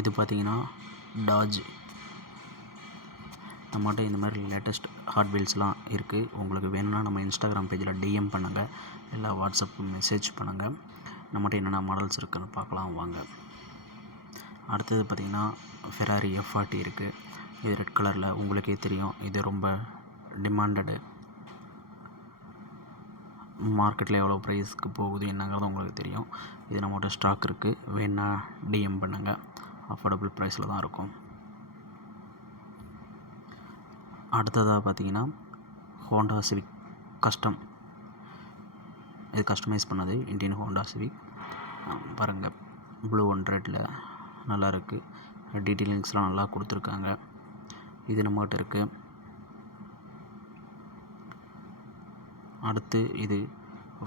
இது பார்த்தீங்கன்னா டாஜ். நம்மகிட்ட இந்த மாதிரி லேட்டஸ்ட் ஹாட் வீல்ஸ்லாம் இருக்குது. உங்களுக்கு வேணும்னா நம்ம இன்ஸ்டாகிராம் பேஜில் டிஎம் பண்ணுங்கள், இல்லை வாட்ஸ்அப் மெசேஜ் பண்ணுங்கள். நம்மகிட்ட என்னென்ன மாடல்ஸ் இருக்குதுன்னு பார்க்கலாம் வாங்க. அடுத்தது பார்த்திங்கன்னா ஃபெராரி F40 இருக்குது. இது ரெட் கலரில், உங்களுக்கே தெரியும் இது ரொம்ப டிமாண்டடு. மார்க்கெட்டில் எவ்வளோ ப்ரைஸ்க்கு போகுது என்னங்கிறது உங்களுக்கு தெரியும். இது நம்மகிட்ட ஸ்டாக் இருக்குது, வேணா டிஎம் பண்ணுங்கள். அஃபோர்டபுள் ப்ரைஸில் தான் இருக்கும். அடுத்ததாக பார்த்தீங்கன்னா ஹோண்டா சிவிக் கஸ்டம். இது கஸ்டமைஸ் பண்ணது இந்தியன் ஹோண்டா சிவிக். பாருங்கள், ப்ளூ அண்ட் ரெட்டில் நல்லா இருக்குது. டீட்டெயிலிங்ஸ்லாம் நல்லா கொடுத்துருக்காங்க. இது நம்மகிட்ட இருக்குது. அடுத்து இது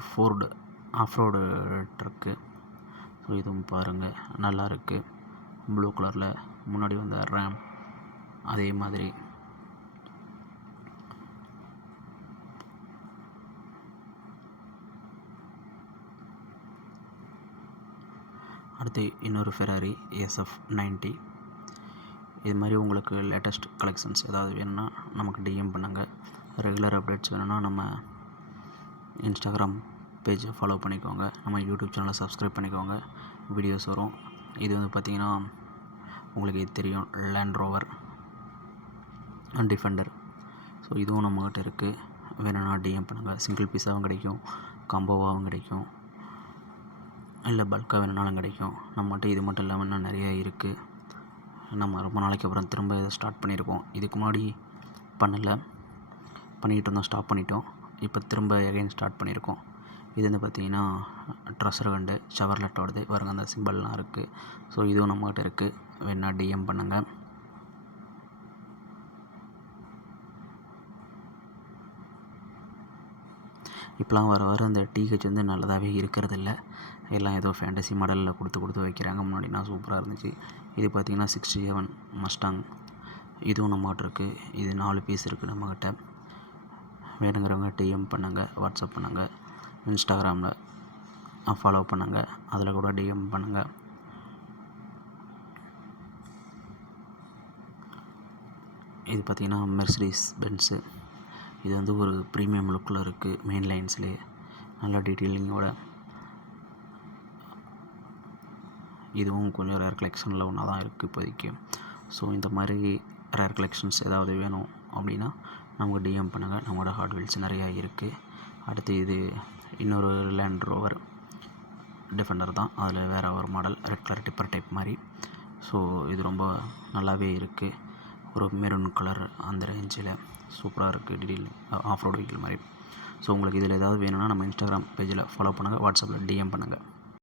ஃபோர்டு ஆஃப்ரோடு ட்ரக்கு. ஸோ இதுவும் பாருங்கள் நல்லா இருக்குது. ப்ளூ கலரில் முன்னாடி வந்த ரேம் அதே மாதிரி. அடுத்து இன்னொரு ஃபெராரி SF90. இது மாதிரி உங்களுக்கு லேட்டஸ்ட் கலெக்ஷன்ஸ் ஏதாவது வேணும்னா நமக்கு டிஎம் பண்ணுங்கள். ரெகுலர் அப்டேட்ஸ் வேணும்னா நம்ம இன்ஸ்டாகிராம் பேஜை ஃபாலோ பண்ணிக்கோங்க, நம்ம யூடியூப் சேனலை சப்ஸ்கிரைப் பண்ணிக்கோங்க. வீடியோஸ் வரும். இது வந்து பார்த்திங்கன்னா உங்களுக்கு இது தெரியும், லேண்ட் ரோவர் டிஃபெண்டர். ஸோ இதுவும் நம்மகிட்ட இருக்குது. வேணும்னா டிஎம் பண்ணுங்கள். சிங்கிள் பீஸாகவும் கிடைக்கும், காம்போவாகவும் கிடைக்கும், இல்லை பல்காக வேணுனாலும் கிடைக்கும். நம்மகிட்ட இது மட்டும் இல்லாமல் இன்னும் நிறையா இருக்குது. நம்ம ரொம்ப நாளைக்கு அப்புறம் திரும்ப இதை ஸ்டார்ட் பண்ணியிருக்கோம். இதுக்கு முன்னாடி பண்ணிக்கிட்டு இருந்தோம், ஸ்டாப் பண்ணிட்டோம். இப்போ திரும்ப எகைன் ஸ்டார்ட் பண்ணியிருக்கோம். இது வந்து பார்த்திங்கன்னா ட்ரெஷர் கண்டு ஷவர்லெட்டோடது வருங்க, அந்த சிம்பிள்லாம் இருக்குது. ஸோ இதுவும் நம்மகிட்ட இருக்குது, வேணா டிஎம் பண்ணுங்கள். இப்போலாம் வர அந்த டிஹெச் வந்து நல்லதாகவே இருக்கிறதில்ல. எல்லாம் ஏதோ ஃபேண்டசி மாடலில் கொடுத்து வைக்கிறாங்க. முன்னாடினா சூப்பராக இருந்துச்சு. இது பார்த்திங்கன்னா 67 மஸ்டாங். இதுவும் நம்மகிட்ட இருக்குது. இது 4 பீஸ் இருக்குது நம்மக்கிட்ட. வேணுங்கிறவங்க டிஎம் பண்ணுங்கள், வாட்ஸ்அப் பண்ணுங்கள், இன்ஸ்டாகிராமில் ஃபாலோ பண்ணுங்கள், அதில் கூட டிஎம் பண்ணுங்கள். இது பார்த்திங்கன்னா மெர்சிடிஸ் பென்ஸு. இது வந்து ஒரு ப்ரீமியம் லுக்கில் இருக்குது, மெயின் லைன்ஸ்லேயே நல்ல டீட்டெயிலிங்கோட. இதுவும் கொஞ்சம் ரேர் கலெக்ஷனில் ஒன்றா தான் இருக்குது இப்போதைக்கு. ஸோ இந்த மாதிரி ரேர் கலெக்ஷன்ஸ் ஏதாவது வேணும் அப்படின்னா நமக்கு டிஎம் பண்ணுங்கள். நம்மளோட ஹாட் வீல்ஸ் நிறையா இருக்குது. அடுத்து இது இன்னொரு லேண்ட் ரோவர் டிஃபெண்டர் தான், அதில் வேறு ஒரு model, red colour tipper type மாதிரி. ஸோ இது ரொம்ப நல்லாவே இருக்குது. ஒரு மெரூன் கலர் அந்த ரேஞ்சில் சூப்பராக இருக்குது. டீடெயில் ஆஃப் ரோடு வெஹிக்கிள் மாதிரி. ஸோ உங்களுக்கு இதில் ஏதாவது வேணும்னா நம்ம இன்ஸ்டாகிராம் பேஜில் ஃபாலோ பண்ணுங்கள், வாட்ஸ்அப்பில் டிஎம் பண்ணுங்கள்.